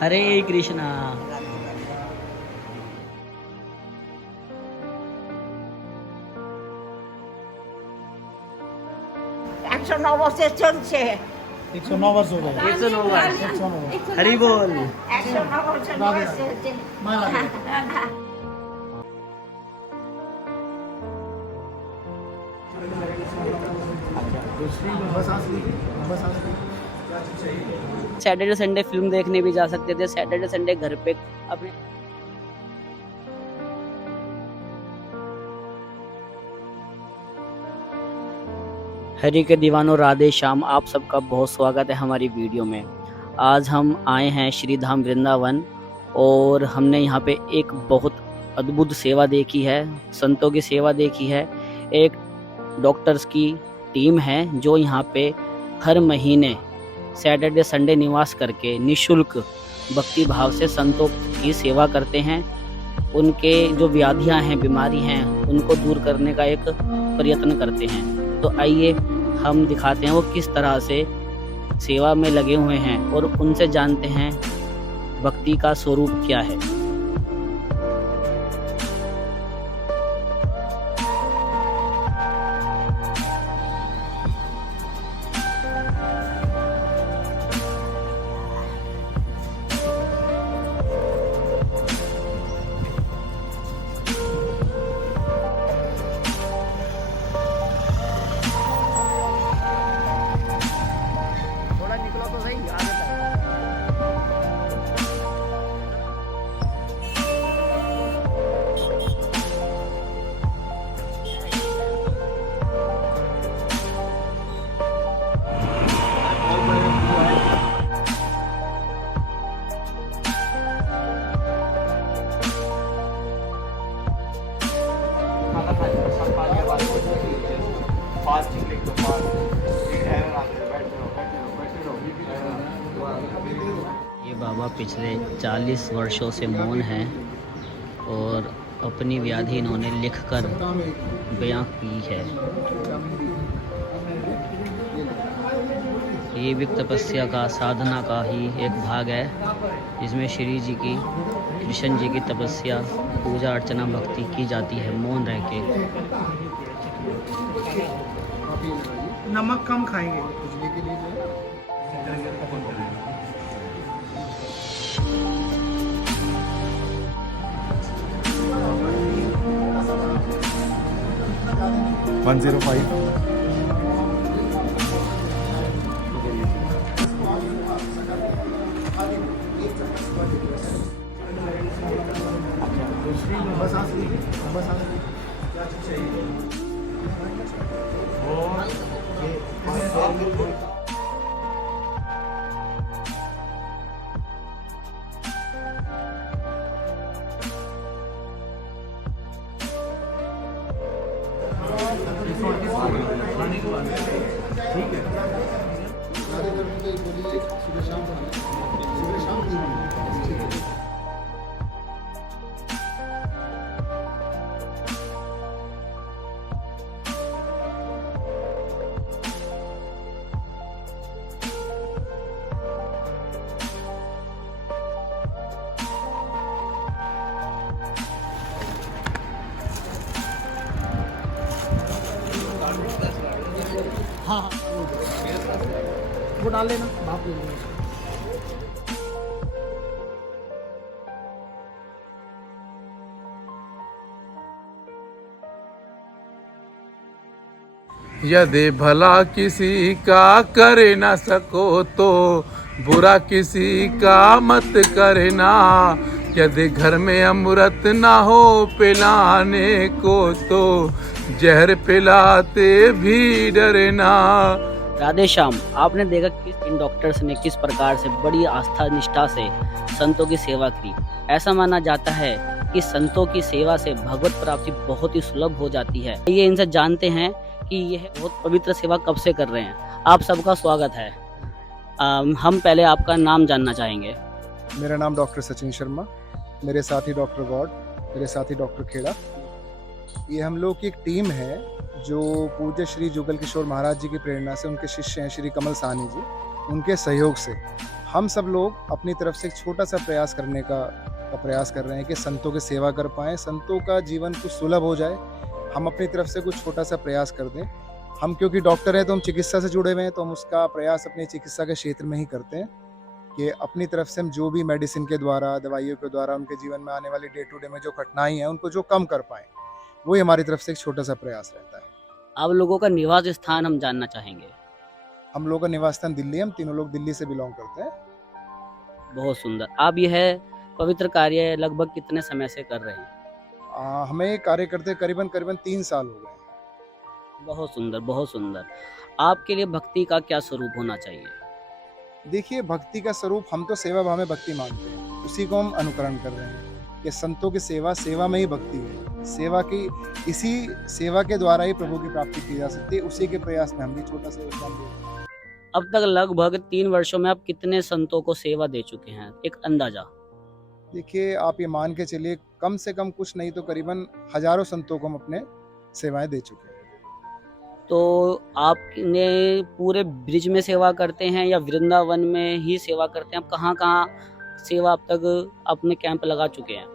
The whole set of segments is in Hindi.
हरे कृष्णा। একশো ন বছর চলছে 109 वर्ष हो गए। 109 वर्ष। 109 हरी बोल। 109 বছর রাধে বয়সে হচ্ছে। माला दे। बस आंख ली, बस आंख ली। सैटरडे संडे फिल्म देखने भी जा सकते थे, सैटरडे संडे घर पे अपने हरि के दीवानों, राधे श्याम। आप सबका बहुत स्वागत है हमारी वीडियो में। आज हम आए हैं श्री धाम वृंदावन और हमने यहाँ पे एक बहुत अद्भुत सेवा देखी है, संतों की सेवा देखी है। एक डॉक्टर्स की टीम है जो यहाँ पे हर महीने सैटरडे संडे निवास करके निशुल्क भक्ति भाव से संतों की सेवा करते हैं। उनके जो व्याधियां हैं, बीमारी हैं, उनको दूर करने का एक प्रयत्न करते हैं। तो आइए हम दिखाते हैं वो किस तरह से सेवा में लगे हुए हैं और उनसे जानते हैं भक्ति का स्वरूप क्या है। थोड़ा निकलो तो सही आगे तक। फास्टिंग लिख दो, फास्ट बैठ जाओ। ये बाबा पिछले 40 वर्षों से मौन हैं और अपनी व्याधि इन्होंने लिखकर बयां की है। ये भी तपस्या का, साधना का ही एक भाग है, जिसमें श्री जी की, कृष्ण जी की तपस्या, पूजा अर्चना, भक्ति की जाती है मौन रह के। नमक कम खाएंगे खुजली के लिए जो है। 105 बस आंख ली, बस आंख ली। ठीक है। सुबह शाम सुबह शाम 3 बजे। हाँ हाँ वो डाल लेना, भाप ले लेना। यदि भला किसी का कर न सको तो बुरा किसी का मत करना। यदि घर में अमृत ना हो पिलाने को तो जहर पिलाते भी डरना। राधे श्याम। आपने देखा कि इन डॉक्टर्स ने किस प्रकार से बड़ी आस्था निष्ठा से संतों की सेवा की। ऐसा माना जाता है कि संतों की सेवा से भगवत प्राप्ति बहुत ही सुलभ हो जाती है। ये इनसे जानते हैं कि यह बहुत पवित्र सेवा कब से कर रहे हैं। आप सबका स्वागत है। हम पहले आपका नाम जानना चाहेंगे। मेरा नाम डॉक्टर सचिन शर्मा, मेरे साथी डॉक्टर गौड, मेरे साथी डॉक्टर खेड़ा। ये हम लोग की एक टीम है जो पूज्य श्री जुगल किशोर महाराज जी की प्रेरणा से, उनके शिष्य हैं श्री कमल साहनी जी, उनके सहयोग से हम सब लोग अपनी तरफ से एक छोटा सा प्रयास करने का प्रयास कर रहे हैं कि संतों की सेवा कर पाएँ, संतों का जीवन कुछ सुलभ हो जाए। हम अपनी तरफ से कुछ छोटा सा प्रयास कर दें। हम क्योंकि डॉक्टर हैं तो हम चिकित्सा से जुड़े हुए हैं, तो हम उसका प्रयास अपनी चिकित्सा के क्षेत्र में ही करते हैं कि अपनी तरफ से हम जो भी मेडिसिन के द्वारा, दवाइयों के द्वारा उनके जीवन में आने वाली डे टू डे में जो कठिनाई है उनको जो कम कर पाएँ, वही हमारी तरफ से एक छोटा सा प्रयास रहता है। आप लोगों का निवास स्थान हम जानना चाहेंगे। हम लोगों का निवास स्थान दिल्ली है, हम तीनों लोग दिल्ली से बिलोंग करते हैं। बहुत सुंदर। आप यह पवित्र कार्य लगभग कितने समय से कर रहे हैं? हमें ये कार्य करते करीबन 3 साल हो गए हैं। बहुत सुंदर, बहुत सुंदर। आपके लिए भक्ति का क्या स्वरूप होना चाहिए? देखिए, भक्ति का स्वरूप हम तो सेवा भाव में भक्ति मानते हैं, उसी को हम अनुकरण कर रहे हैं कि संतों की सेवा में ही भक्ति है। इसी सेवा के द्वारा ही प्रभु की प्राप्ति की जा सकती है। उसी के प्रयास में हम भी छोटा सा योगदान दे रहे हैं। अब तक लगभग 3 वर्षों में आप कितने संतों को सेवा दे चुके हैं, एक अंदाजा? देखिए, आप ये मान के चलिए, कम से कम कुछ नहीं तो करीबन हजारों संतों को हम अपने सेवाएं दे चुके हैं। तो आपने पूरे ब्रिज में सेवा करते हैं या वृंदावन में ही सेवा करते हैं? आप कहाँ सेवा अब तक अपने कैंप लगा चुके हैं?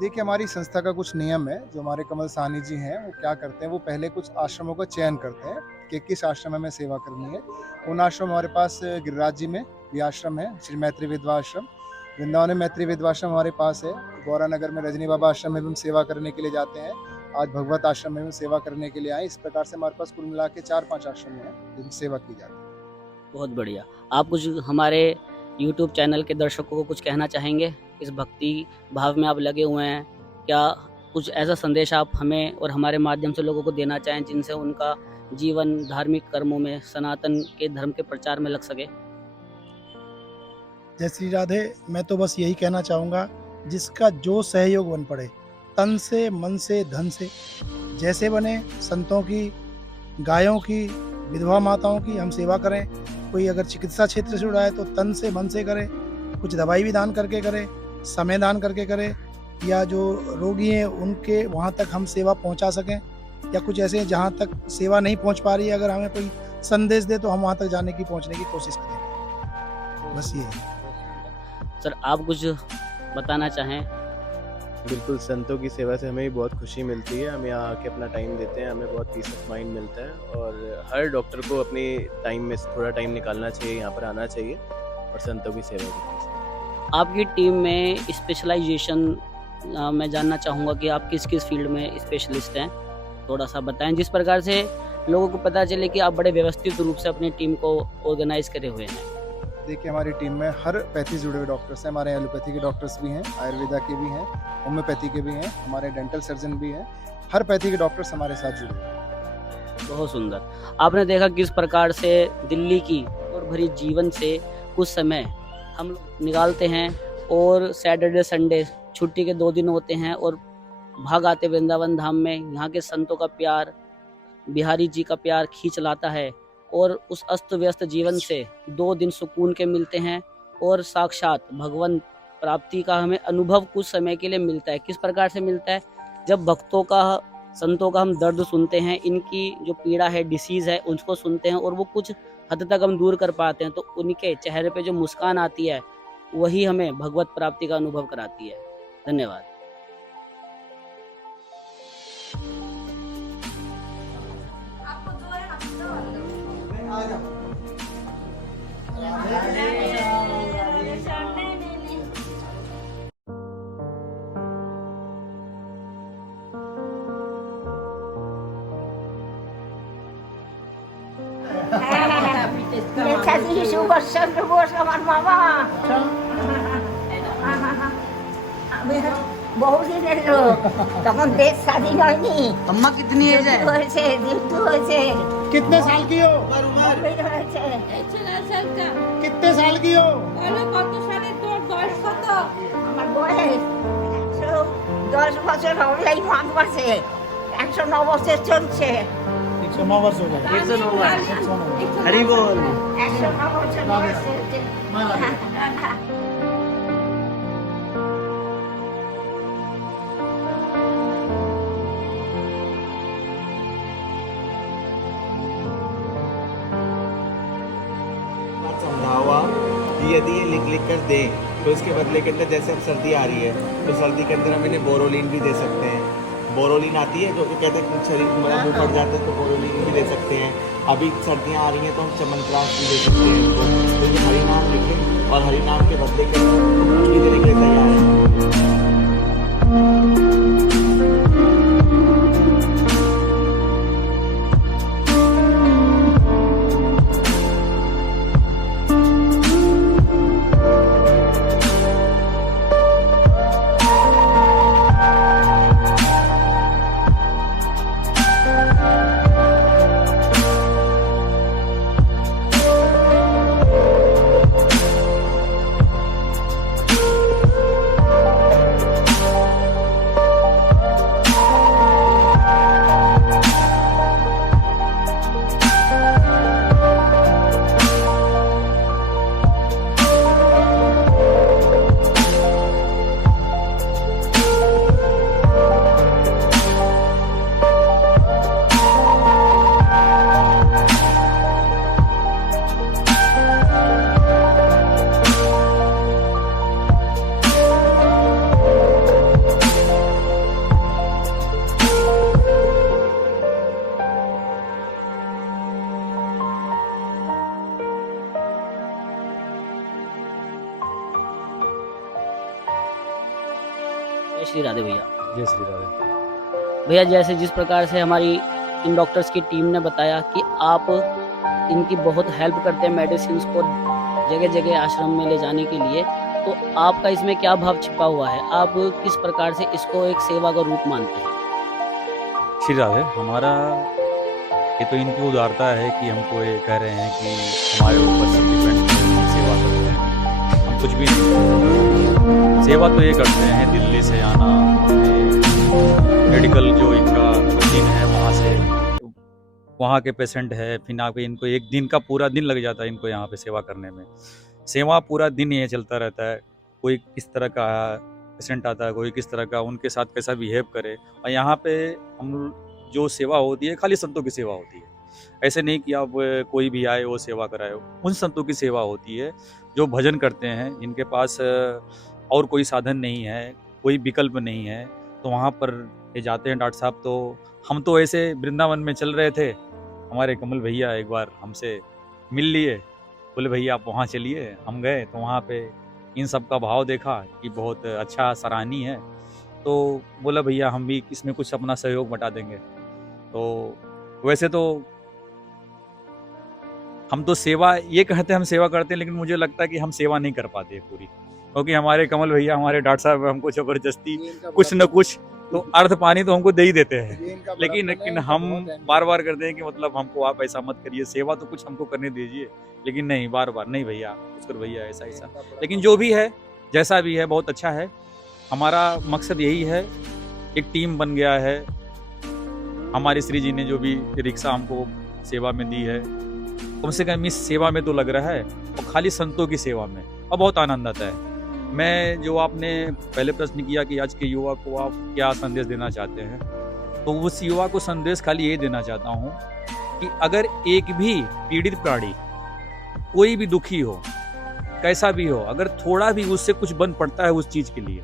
देखिए, हमारी संस्था का कुछ नियम है। जो हमारे कमल साहनी जी हैं, वो क्या करते हैं, वो पहले कुछ आश्रमों का चयन करते हैं कि किस आश्रम में हमें सेवा करनी है। उन आश्रम हमारे पास गिरिराज जी में भी आश्रम है, श्री मैत्री विधवा आश्रम। वृंदावन में मैत्री विधवा आश्रम हमारे पास है। गौरा नगर में रजनी बाबा आश्रम में भी हम सेवा करने के लिए जाते हैं। आज भगवत आश्रम में भी सेवा करने के लिए आए। इस प्रकार से हमारे पास कुल मिला के 4-5 आश्रम हैं जिनकी सेवा की जाती है। बहुत बढ़िया। आप कुछ हमारे YouTube चैनल के दर्शकों को कुछ कहना चाहेंगे? इस भक्ति भाव में आप लगे हुए हैं, क्या कुछ ऐसा संदेश आप हमें और हमारे माध्यम से लोगों को देना चाहें जिनसे उनका जीवन धार्मिक कर्मों में, सनातन के धर्म के प्रचार में लग सके? जय श्री राधे। मैं तो बस यही कहना चाहूँगा, जिसका जो सहयोग बन पड़े, तन से, मन से, धन से, जैसे बने, संतों की, गायों की, विधवा माताओं की हम सेवा करें। कोई अगर चिकित्सा क्षेत्र से जुड़ा है तो तन से, मन से करे, कुछ दवाई भी दान करके करे, समय दान करके करे, या जो रोगी हैं उनके वहाँ तक हम सेवा पहुँचा सकें, या कुछ ऐसे जहाँ तक सेवा नहीं पहुँच पा रही है, अगर हमें कोई संदेश दे तो हम वहाँ तक जाने की, पहुँचने की कोशिश करेंगे। बस ये है। सर, आप कुछ बताना चाहें? बिल्कुल, संतों की सेवा से हमें भी बहुत खुशी मिलती है। हम यहाँ आके अपना टाइम देते हैं, हमें बहुत पीस ऑफ माइंड मिलता है, और हर डॉक्टर को अपनी टाइम में थोड़ा टाइम निकालना चाहिए, यहाँ पर आना चाहिए और संतों की सेवा करनी चाहिए। आपकी टीम में स्पेशलाइजेशन मैं जानना चाहूँगा कि आप किस किस फील्ड में स्पेशलिस्ट हैं, थोड़ा सा बताएं, जिस प्रकार से लोगों को पता चले कि आप बड़े व्यवस्थित रूप से अपनी टीम को ऑर्गेनाइज करे हुए हैं। देखिए, हमारी टीम में हर पैथी जुड़े हुए डॉक्टर्स हैं। हमारे एलोपैथी के डॉक्टर्स भी हैं, आयुर्वेदा के भी हैं, होम्योपैथी के भी हैं, हमारे डेंटल सर्जन भी हैं। हर पैथी के डॉक्टर्स हमारे साथ जुड़े हुए हैं। बहुत सुंदर। आपने देखा किस प्रकार से दिल्ली की और भरी जीवन से कुछ समय हम लोग निकालते हैं, और सैटरडे संडे छुट्टी के 2 दिन होते हैं और भाग आते वृंदावन धाम में। यहाँ के संतों का प्यार, बिहारी जी का प्यार खींच लाता है, और उस अस्त व्यस्त जीवन से 2 दिन सुकून के मिलते हैं, और साक्षात भगवान प्राप्ति का हमें अनुभव कुछ समय के लिए मिलता है। किस प्रकार से मिलता है? जब भक्तों का, संतों का हम दर्द सुनते हैं, इनकी जो पीड़ा है, डिसीज़ है, उसको सुनते हैं, और वो कुछ हद तक हम दूर कर पाते हैं, तो उनके चेहरे पे जो मुस्कान आती है, वही हमें भगवत प्राप्ति का अनुभव कराती है। धन्यवाद। নেতাজি সুভাষচন্দ্র বোস আমার মামা। আমি বহুদিনের লোক, তখন দেশ স্বাধীন হয়নি। अम्मा कितनी एज है? যুদ্ধ হয়েছে, कितने साल की हो? কমপ্লিট হয়েছে। कितने साल की हो? আমার বয়স 110 বছর হবে এই মাঘ মাসে। 109 বছর চলছে। 109 वर्ष हो गए। 109 वर्ष। 109 हरि बोल। 109 বছর বয়স হয়েছে। समजावा की कि यदि ये लिख लिख कर दें तो इसके बदले के अंदर, जैसे अब सर्दी आ रही है तो सर्दी के अंदर हम इन्हें बोरोलिन भी दे सकते हैं। बोरोलिन आती है जो कि कहते हैं शरीर मतलब मुँह फट जाता है तो बोरोलिन भी दे सकते हैं। अभी सर्दियाँ आ रही हैं तो हम च्यवनप्राश भी दे सकते हैं इनको। तो ये हरि नाम लिखें और हरि नाम के बदले के अंदर कुछ भी देने के लिए तैयार है। जय श्री राधे भैया। जय श्री राधे। भैया जैसे जिस प्रकार से हमारी इन डॉक्टर्स की टीम ने बताया कि आप इनकी बहुत हेल्प करते हैं मेडिसिन को जगह जगह आश्रम में ले जाने के लिए, तो आपका इसमें क्या भाव छिपा हुआ है? आप किस प्रकार से इसको एक सेवा का रूप मानते हैं? श्री राधे। हमारा ये तो इनकी उदारता है कि हमको ये कह रहे हैं कि हमारे ऊपर सब डिपेंड है, हम सेवा करते हैं, हम कुछ भी नहीं करते। सेवा तो ये करते हैं दिल्ली से आना, मेडिकल जो इनका मशीन है वहाँ से वहाँ के पेशेंट है, फिर आके इनको एक दिन का पूरा दिन लग जाता है इनको यहाँ पे सेवा करने में। सेवा पूरा दिन ये चलता रहता है, कोई किस तरह का पेशेंट आता है, कोई किस तरह का, उनके साथ कैसा बिहेव करे। और यहाँ पे हम जो सेवा होती है खाली संतों की सेवा होती है, ऐसे नहीं कि आप कोई भी आए वो सेवा कराए। उन संतों की सेवा होती है जो भजन करते हैं, जिनके पास और कोई साधन नहीं है, कोई विकल्प नहीं है, तो वहाँ पर ये जाते हैं डॉक्टर साहब। तो हम तो ऐसे वृंदावन में चल रहे थे, हमारे कमल भैया एक बार हमसे मिल लिए, बोले भैया आप वहाँ चलिए। हम गए तो वहाँ पे इन सब का भाव देखा कि बहुत अच्छा सराहनीय है, तो बोला भैया हम भी इसमें कुछ अपना सहयोग बटा देंगे। तो वैसे तो हम तो सेवा ये कहते हैं हम सेवा करते हैं, लेकिन मुझे लगता है कि हम सेवा नहीं कर पाते पूरी, क्योंकि हमारे कमल भैया हमारे डॉक्टर साहब हमको जबरदस्ती कुछ न कुछ तो अर्ध पानी तो हमको दे ही देते हैं, लेकिन हम बार बार करते हैं कि मतलब हमको आप ऐसा मत करिए, सेवा तो कुछ हमको करने दीजिए। लेकिन नहीं, बार बार नहीं भैया कुछ कर भैया ऐसा ऐसा। लेकिन जो भी है जैसा भी है बहुत अच्छा है। हमारा मकसद यही है, एक टीम बन गया है। हमारे श्री जी ने जो भी रिक्शा हमको सेवा में दी है, कम से कम इस सेवा में तो लग रहा है, और खाली संतों की सेवा में, और बहुत आनंद आता है। मैं जो आपने पहले प्रश्न किया कि आज के युवा को आप क्या संदेश देना चाहते हैं, तो उस युवा को संदेश खाली ये देना चाहता हूँ कि अगर एक भी पीड़ित प्राणी, कोई भी दुखी हो, कैसा भी हो, अगर थोड़ा भी उससे कुछ बन पड़ता है उस चीज के लिए,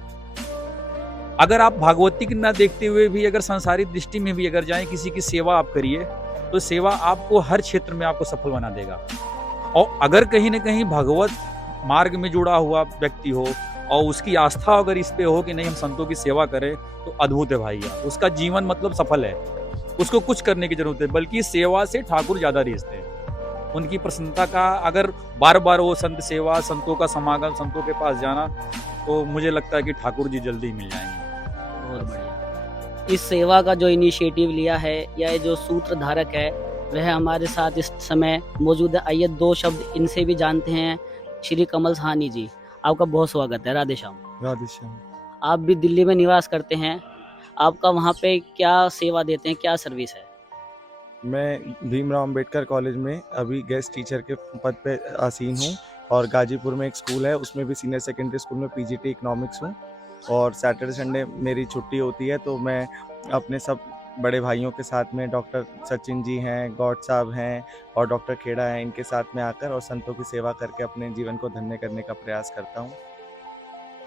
अगर आप भागवती की ना देखते हुए भी अगर संसारिक दृष्टि में भी अगर जाएं, किसी की सेवा आप करिए, तो सेवा आपको हर क्षेत्र में आपको सफल बना देगा। और अगर कहीं ना कहीं भगवत मार्ग में जुड़ा हुआ व्यक्ति हो और उसकी आस्था अगर इस पे हो कि नहीं हम संतों की सेवा करें, तो अद्भुत है भैया, उसका जीवन मतलब सफल है। उसको कुछ करने की जरूरत है, बल्कि सेवा से ठाकुर ज्यादा रिश्ते हैं। उनकी प्रसन्नता का अगर बार बार वो संत सेवा, संतों का समागम, संतों के पास जाना, तो मुझे लगता है कि ठाकुर जी जल्दी ही मिल जाएंगे। बहुत बढ़िया। इस सेवा का जो इनिशिएटिव लिया है, या ये जो सूत्रधारक है, वह हमारे साथ इस समय मौजूद है। आइए दो शब्द इनसे भी जानते हैं। श्री कमल साहनी जी, आपका बहुत स्वागत है। राधे श्याम। राधे श्याम। आप भी दिल्ली में निवास करते हैं, आपका वहाँ पे क्या सेवा देते हैं, क्या सर्विस है? मैं भीमराव अंबेडकर कॉलेज में अभी गेस्ट टीचर के पद पे आसीन हूँ, और गाजीपुर में एक स्कूल है उसमें भी सीनियर सेकेंडरी स्कूल में पीजीटी इकोनॉमिक्स हूँ। और सैटरडे संडे मेरी छुट्टी होती है, तो मैं अपने सब बड़े भाइयों के साथ में डॉक्टर सचिन जी हैं, गौड साहब हैं और डॉक्टर खेड़ा हैं, इनके साथ में आकर और संतों की सेवा करके अपने जीवन को धन्य करने का प्रयास करता हूँ।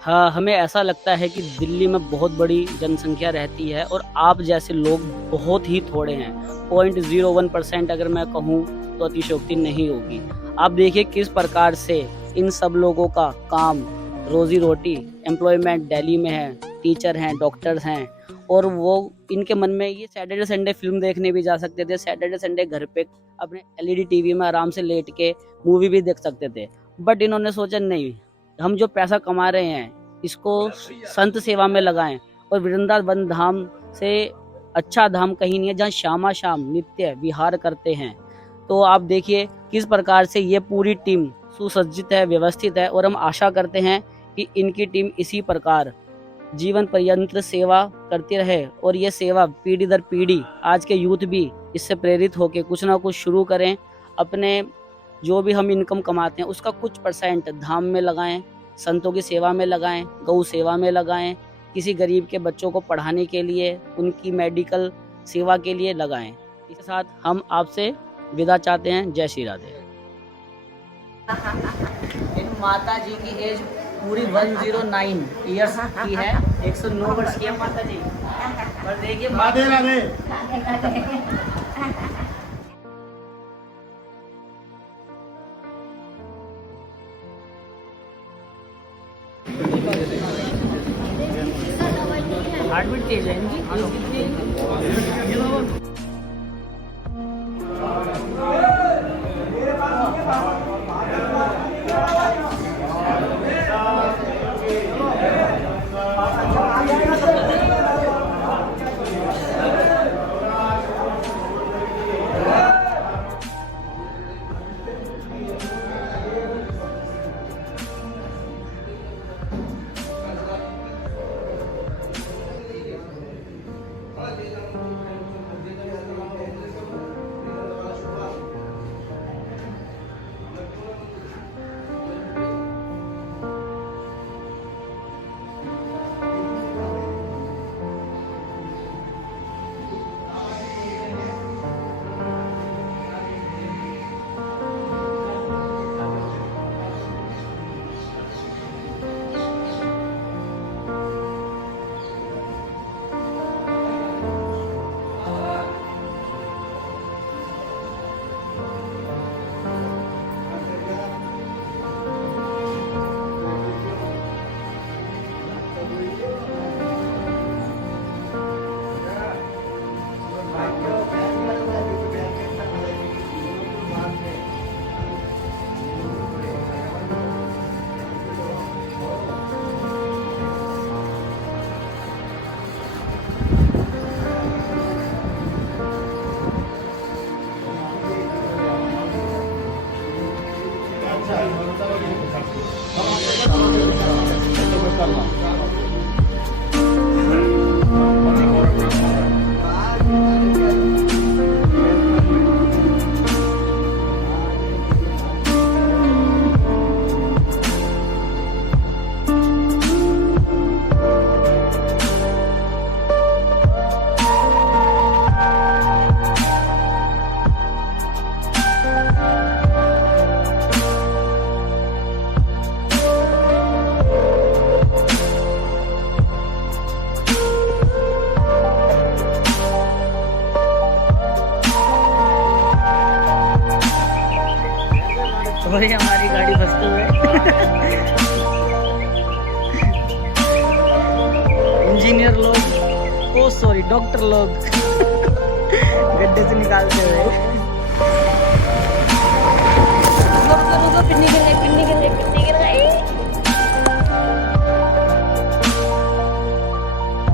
हाँ, हमें ऐसा लगता है कि दिल्ली में बहुत बड़ी जनसंख्या रहती है और आप जैसे लोग बहुत ही थोड़े हैं। 0.01% अगर मैं कहूँ तो अतिशयोक्ति नहीं होगी। आप देखिए किस प्रकार से इन सब लोगों का काम, रोजी रोटी, एम्प्लॉयमेंट दिल्ली में है, टीचर हैं, डॉक्टर्स हैं, और वो इनके मन में ये सैटरडे संडे फिल्म देखने भी जा सकते थे, सैटरडे संडे घर पे अपने एलईडी टीवी में आराम से लेट के मूवी भी देख सकते थे। बट इन्होंने सोचा नहीं, हम जो पैसा कमा रहे हैं इसको संत सेवा में लगाएं। और वृंदावन धाम से अच्छा धाम कहीं नहीं है जहाँ शामा शाम नित्य विहार करते हैं। तो आप देखिए किस प्रकार से ये पूरी टीम सुसज्जित है, व्यवस्थित है, और हम आशा करते हैं कि इनकी टीम इसी प्रकार जीवन पर्यंत सेवा करती रहे और ये सेवा पीढ़ी दर पीढ़ी आज के यूथ भी इससे प्रेरित होकर कुछ ना कुछ शुरू करें। अपने जो भी हम इनकम कमाते हैं उसका कुछ % धाम में लगाएं, संतों की सेवा में लगाएं, गौ सेवा में लगाएं, किसी गरीब के बच्चों को पढ़ाने के लिए, उनकी मेडिकल सेवा के लिए लगाएं। इसके साथ हम आपसे विदा चाहते हैं। जय श्री राधे। इन माता जी की एज पूरी 109 ईयर्स की है, 109 वर्ष की है माता जी। पर देखिए राधे राधे। हार्टबीट तेज है इनकी। वही हमारी गाड़ी फंसते हुए इंजीनियर लोग, ओ सॉरी डॉक्टर लोग गड्ढे से निकालते हुए।